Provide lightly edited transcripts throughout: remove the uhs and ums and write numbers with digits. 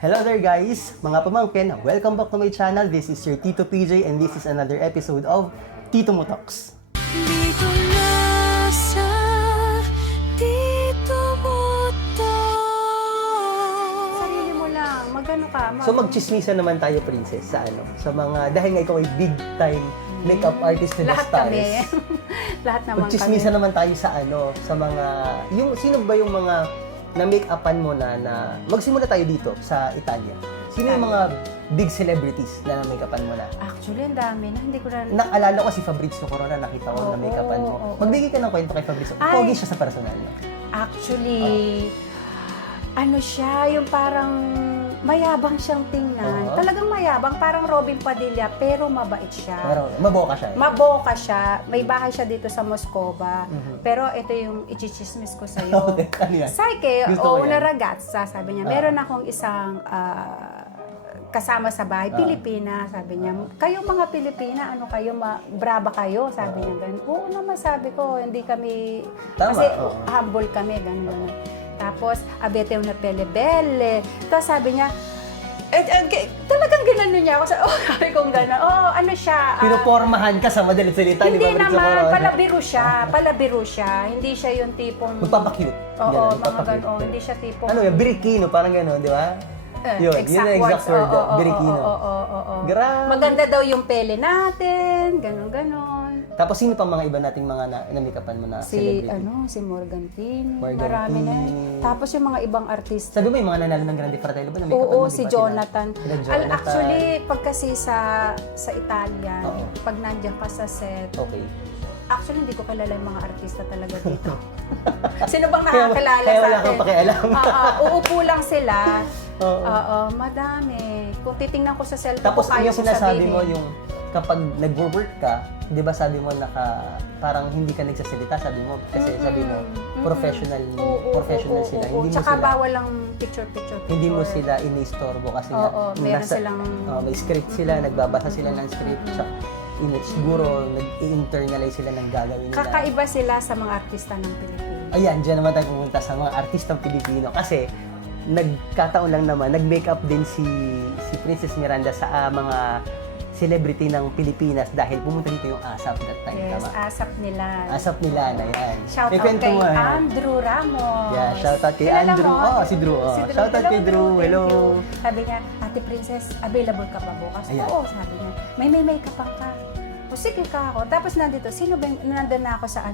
Hello there guys, mga pamangkin, welcome back to my channel. This is your Tito PJ and this is another episode of Tito Mo Talks. Dito na sa Tito Mo Talks. Sarili mo lang, magano ka. So magchismisa naman tayo, princess, sa mga, dahil nga ikaw ay big time makeup artist na lahat stars. kami. Lahat naman Magchismisa kami. naman tayo sa mga, sino ba yung mga na make-upan mo na magsimula tayo dito sa Italia. Sino yung mga big celebrities na make-upan mo na? Actually, ang dami na. Hindi ko na... Naalala ko si Fabrizio Corona, nakita ko na make-upan mo. Oo. Magbigay ka ng kwento kay Fabrizio. Ay. Pogi siya sa personal, no? Actually, ano siya, yung parang mayabang siyang tingnan. Oo. Talagang mayabang, parang Robin Padilla, pero mabait siya. Pero maboka siya. Maboka siya. May bahay siya dito sa Moscova. Pero ito yung ichichismis ko sa'yo. Okay, ano yan? Saike, Gusto ko una yan. ragazza, sabi niya, meron akong isang kasama sa bahay, Pilipina, sabi niya. Kayong mga Pilipina, ano kayo, braba kayo, sabi niya ganun. Oo naman, sabi ko, hindi kami, Tama, kasi oo. humble kami, ganun. Tapos, abete una pele-bele. Tapos sabi niya, talagang ginano niya ako. Sabi kong gano'n. Ano siya? Pinupormahan ka sa madalit salita ni Hindi Fabrizio naman, Corona. palabiro siya. Hindi siya yung tipong... Magpapakute. Oo, Ganun, mga magpapakute. gano'n. Hindi siya tipong... Ano yan? Birikino, parang gano'n, di ba? Yun ang exact word. Birikino. Oo. Grabe. Maganda daw yung pele natin, gano'n. Tapos sino pa mga iba nating mga na-make-upan mo na Si, celebrity? si Morgantini, Morgantini. marami na. Tapos yung mga ibang artista. Sabi mo yung mga nanalo ng Grande Fratello ba na make-upan mo? Oo, di si ba? Jonathan. Sila Jonathan. Actually, pag kasi sa Italian, Oo. pag nandiyan ka sa set, Okay. actually hindi ko kilala yung mga artista talaga dito. Sino bang Kaya nakakilala wala sa atin? kang pakialam. Uupo lang sila. Oo. Madami. Kung titingnan ko sa cellphone Tapos ko, kaya yung ko sinasabi sabihin. mo yung kapag nag-work ka, di ba sabi mo parang hindi ka nagsasalita, sabi mo, kasi sabi mo, professional sila. Hindi mo Tsaka sila, bawal lang picture. hindi mo sila iniistorbo kasi Oo, meron silang... may script sila, nagbabasa sila ng script, siguro nag-internalize sila ng gagawin nila. Kakaiba sila sa mga artista ng Pilipinas. Ayan, dyan naman tayo pumunta sa mga artistang Pilipino kasi nagkataon lang naman, nag-makeup din si Princess Miranda sa mga celebrity ng Pilipinas dahil pumunta dito yung ASAP that time, Yes, tama? ASAP nila. ASAP nila na yan. Shout May out kwento kay mo, eh. Andrew Ramos. Yeah, shout out kay Kilala Andrew. mo? Si Drew. Si Drew. Shout out kay Drew. Thank Hello. you. Sabi niya, Ate Princess, available ka ba bukas? Ayan. Oo, sabi niya. May makeup ka. O sige ka ako. Tapos nandito, sino ba nandun na ako sa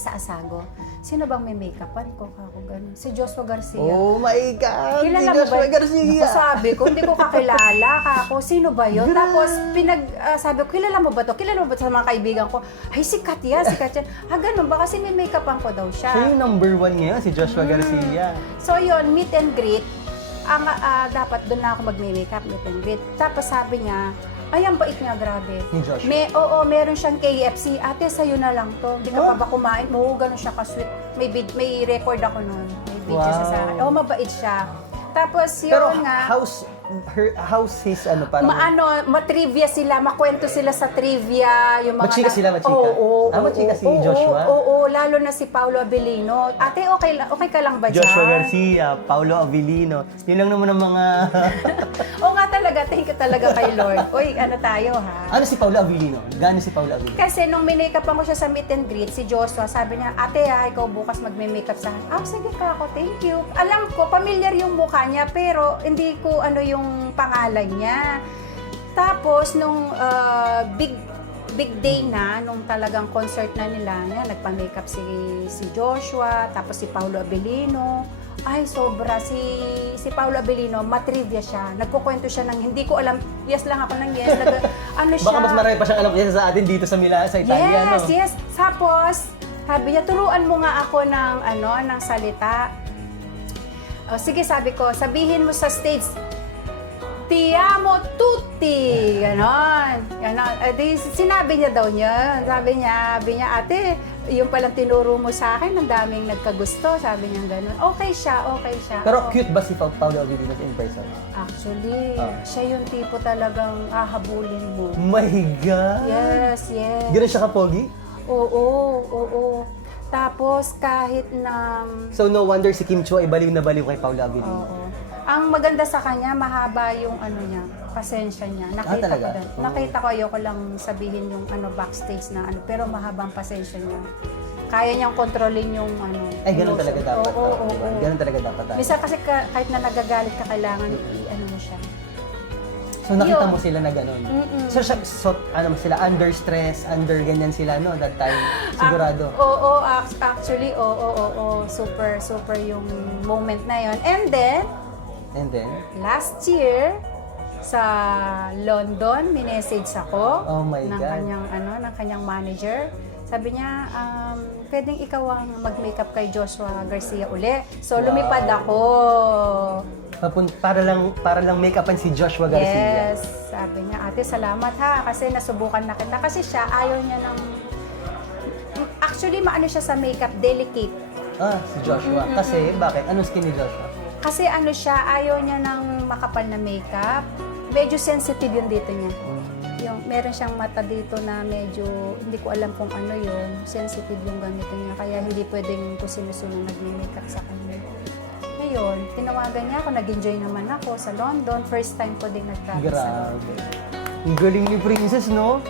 sa Asago? Sino bang may make-upan ko? Kako ganun. Si Joshua Garcia. Oh my God! Kilala si mo Joshua ba? Garcia! Naku, sabi ko, hindi ko kakilala. Kako, sino ba yun? Tapos, sabi ko, kilala mo ba to? Kilala mo ba to sa mga kaibigan ko? Ay, sikat yan. Ganun ba? Kasi may make-upan ko daw siya. Siya yung number 1 ngayon, si Joshua Garcia. So, yun, meet and greet. Dapat doon na ako mag-makeup, meet and greet. Tapos sabi niya, ay, ang bait niya, grabe. Ni Joshua. Meron siyang KFC. Ate, sa'yo na lang to. Hindi ka pa ba kumain? Oo, ganun siya ka-sweet. May record ako noon. May video Wow. siya sa akin. Oo, mabait siya. Tapos, yun Pero nga. how's his parang... Matrivia sila, makwento sila sa trivia, yung mga... Machika sila, machika? Oo, Machika si Joshua? Oo, lalo na si Paolo Abilino. Ate, okay ka lang ba dyan? Joshua Garcia, Paulo Avellino. Yun lang naman ang mga... Oo nga talaga, thank you talaga kay Lord. Uy, ano tayo ha? Ano si Paulo Avellino? Gaano si Paulo Avellino? Kasi nung minake-upan ko siya sa meet and greet, si Joshua, sabi niya, ate ikaw bukas magme-makeup sa akin. Sige ka ako, thank you. Alam ko, familiar yung mukha niya, pero hindi ko ano yung pangalan niya. Tapos, nung big day na, nung talagang concert na nila, nagpa-makeup si Joshua, tapos si Paulo Abilino. Ay, sobra. Si Paulo Abilino, matrivia siya. Nagkukwento siya ng, hindi ko alam, yes lang ako ng yes. Ano siya? Baka mas marami pa siyang alam kaysa sa atin dito sa Italia, no? Yes. Tapos, sabi niya, turuan mo nga ako ng salita. Sige, sabi ko, sabihin mo sa stage, Ti amo tutti! Ganon. Sinabi niya daw niya. Sabi niya, ate, yung palang tinuro mo sa akin, ang daming nagkagusto. Sabi niya ganon. Okay siya. Pero cute ba si Paulo Avellino in person? Actually, siya yung tipo talagang hahabulin mo. My God! Yes. Gano'n siya kapogi? Oo. Tapos kahit na... So no wonder si Kim Chiu ay baliw na baliw kay Paula Avellino. Oo. Ang maganda sa kanya, mahaba yung ano niya, pasensya niya. Nakita talaga? ko din. Nakita ko, ayoko lang sabihin yung ano backstage na ano, pero mahabang pasensya niya. Kaya niyang kontrolin yung ano. Ay, ganun emotion. talaga dapat. Oo. Ganun talaga dapat. Minsan kasi kahit na nagagalit ka, kailangan i-ano mo siya. So nakita Yun. mo sila na gano'n. Mm-mm. So, ano sila, under stress, under ganyan sila, no? That time, sigurado. Oo, actually, oo. Super yung moment na yon. And then, And then, last year, sa London, minessage ako Oh my ng God. ng kanyang manager. Sabi niya, pwedeng ikaw ang mag-makeup kay Joshua Garcia uli. So, Wow. lumipad ako. para lang make-upan si Joshua Garcia. Yes. Sabi niya, ate, salamat ha. Kasi nasubukan na kita. Kasi siya, ayaw niya ng... Actually, maano siya sa makeup, delicate. Si Joshua. Kasi, bakit? Anong skin ni Joshua? Kasi ano siya, ayaw niya ng makapal na makeup. Medyo sensitive yung dito niya. Yung meron siyang mata dito na medyo hindi ko alam kung ano yun. Sensitive yung ganito niya. Kaya hindi pwedeng kung sino-sino nag-makeup sa kanya. Ngayon, tinawagan niya ako. Nag-enjoy naman ako sa London. First time ko din nag-travel sa London. Grabe. Ang galing ni Princess, no?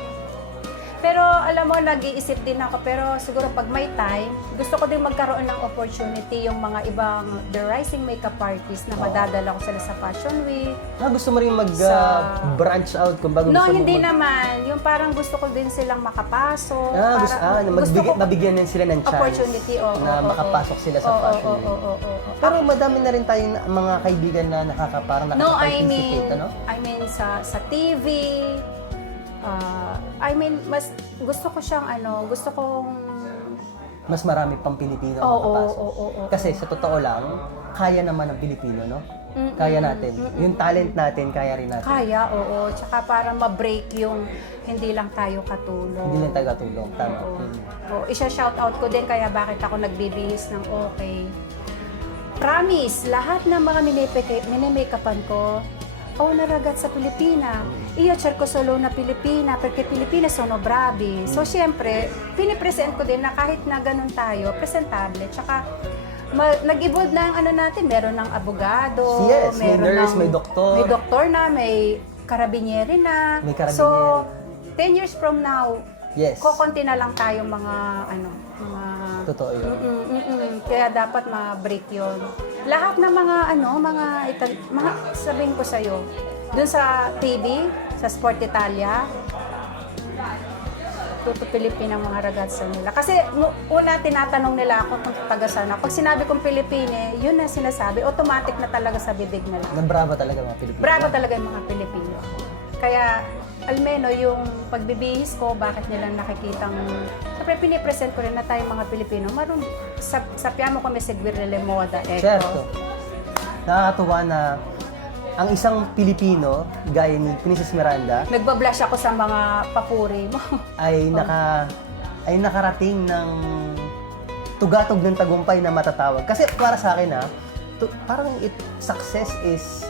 Pero alam mo, nag-iisip din ako. Pero siguro pag may time, gusto ko din magkaroon ng opportunity yung mga ibang the rising makeup artists na madadala ko sila sa Fashion Week. Gusto mo rin Sa- branch out kung bago No, gusto mo hindi naman. Yung parang gusto ko din silang makapasok. mabigyan din sila ng chance opportunity, na makapasok sila sa Fashion Week. Oo. Pero madami na rin tayong mga kaibigan na parang No, I mean, nakaka-participate, ano? sa TV. Mas gusto ko siyang gusto kong Mas marami pang Pilipino ang Oo. makapasok. Kasi sa totoo lang, kaya naman ng Pilipino, no? Kaya natin. Yung talent natin, kaya rin natin. kaya, oo. Tsaka para ma-break yung hindi lang tayo katulong. Hindi lang taga-tulong. Tama. Oo. Oo, isa-shoutout ko din kaya bakit ako nagbibihis ng okay. Promise, lahat ng mga mini-makeupan ko, na ragat sa Pilipina. Io cerco solo na Pilipina perché Pilipina sono bravi. So, syempre, pinipresent ko din na kahit na ganun tayo, presentable. Tsaka, nag-evolve na ang natin. Meron ng abogado, Yes, may meron nurse, ng, may doktor. may doktor na, may karabinieri na. May karabinieri. So, 10 years from now, Yes. kokonti na lang tayo mga Totoo yun. Kaya dapat ma-break yun. Lahat ng mga sabihin ko sa'yo, dun sa TV, sa Sport Italia, Tuto Pilipina ang mga ragazza nila. Kasi una tinatanong nila ako kung taga saan ako. Pag sinabi kong Pilipine, yun na sinasabi, automatic na talaga sa bibig nila. Na brava talaga mga Pilipino. Bravo talaga yung mga Pilipino. Kaya, almeno yung pagbibihis ko, bakit nila nakikitang... Siyempre, pinipresent ko rin na tayong mga Pilipino. Sappiamo come seguire le moda. Certo. Nakakatuwa na ang isang Pilipino, gaya ni Princess Miranda, Nagbablush ako sa mga papuri mo. ay nakarating ng tugatog ng tagumpay na matatawag. Kasi para sa akin parang success is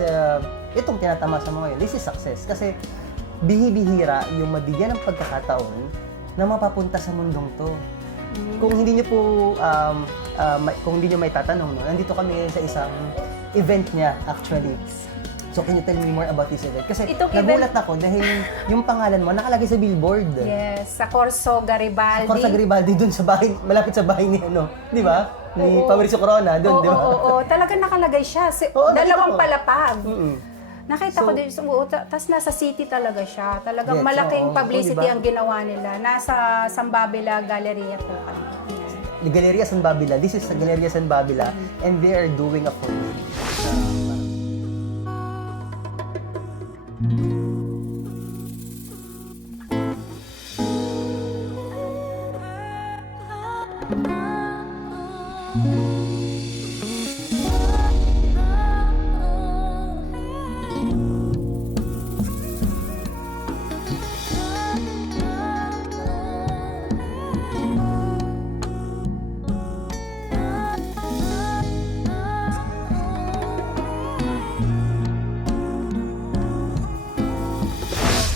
itong tinatama sa mga yun. This is success kasi bihibihira yung mabigyan ng pagkakataon na mapapunta sa mundong to. Kung hindi niyo po kung hindi niyo may tatanong, nandito kami ngayon sa isang event niya actually. So, can you tell me more about this event? Kasi Itong nagulat ako dahil yung pangalan mo nakalagay sa billboard. Yes, sa Corso Garibaldi. Corso Garibaldi, dun sa bahay, malapit sa bahay ni di ba? Ni Fabrizio Corona, dun, di ba? Oo. Talagang nakalagay siya. Oo, nakita Dalawang ko. palapag. Mm-mm. Nakita ko din, tapos nasa city talaga siya. Talagang Yes, malaking oo. publicity Diba? ang ginawa nila. Nasa San Babila Galleria po kami. Yan. The Galleria San Babila. This is the Galleria San Babila and they are doing a forum.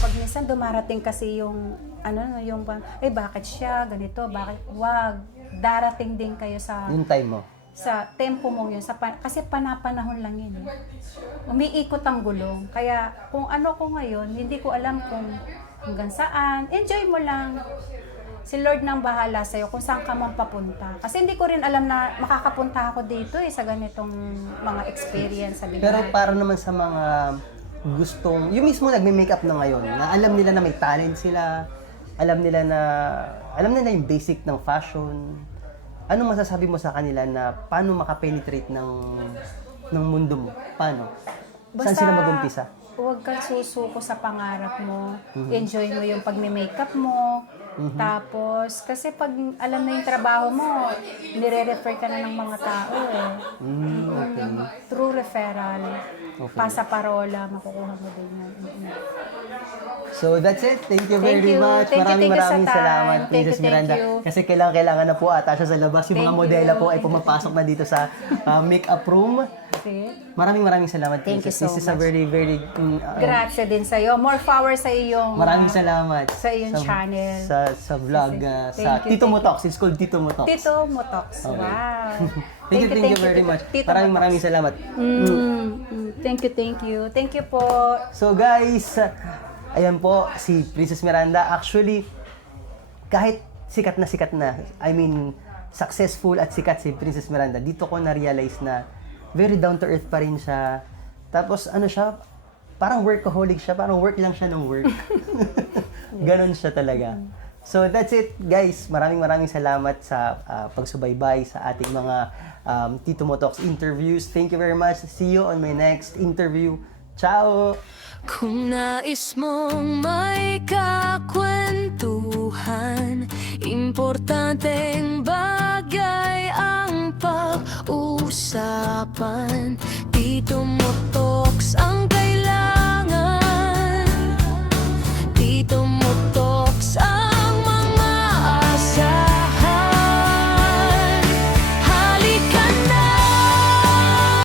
Pag minsan dumarating kasi yung bakit siya ganito, bakit wag darating din kayo sa Yung time mo. sa tempo mo yun, kasi panapanahon lang yun. Umiikot ang gulong. Kaya kung ano ko ngayon, hindi ko alam kung hanggang saan. Enjoy mo lang. Si Lord nang bahala sa'yo kung saan ka man papunta. Kasi hindi ko rin alam na makakapunta ako dito sa ganitong mga experience. Sabi Pero nga. para naman sa mga gustong, yung mismo nagme-makeup na ngayon, na alam nila na may talent sila, alam nila yung basic ng fashion. Anong masasabi mo sa kanila na paano makapenetrate ng mundo mo? Paano? Saan sila mag-umpisa? Huwag kang susuko sa pangarap mo. Enjoy mo yung pagme-makeup mo. Tapos, kasi pag alam na yung trabaho mo, nire-refer ka na ng mga tao Okay. Through referral. Pasa-parola, makukuha mo din yan. So that's it. Thank you Thank very you. much. Thank you Maraming sa time. salamat, Thank Princess you, thank Miranda. you. Kasi kailangan na po ata siya sa labas. Yung mga Thank modela you. po ay pumapasok na dito sa makeup room. Okay. Maraming salamat, Thank you Princess. so This is a much. very Grazie din sa'yo. More power sa iyong maraming salamat sa iyong channel. sa vlog sa Thank you, Tito thank Mo Talks. It's called Tito Mo Talks. Tito Motox. Okay. Wow. Thank you very much. Tito Maraming Motox. salamat. Thank you. Thank you po. So guys, ayan po si Princess Miranda. Actually, kahit sikat na, I mean, successful at sikat si Princess Miranda, dito ko na-realize na very down to earth pa rin siya. Tapos ano siya, parang workaholic siya, parang work lang siya ng work. Ganon siya talaga. So that's it guys. Maraming salamat sa pagsubaybay sa ating mga Tito Mo Talks interviews. Thank you very much. See you on my next interview. Ciao! Kung nais mong may kakwentuhan, importanteng bagay ang pag-usapan. Dito mo to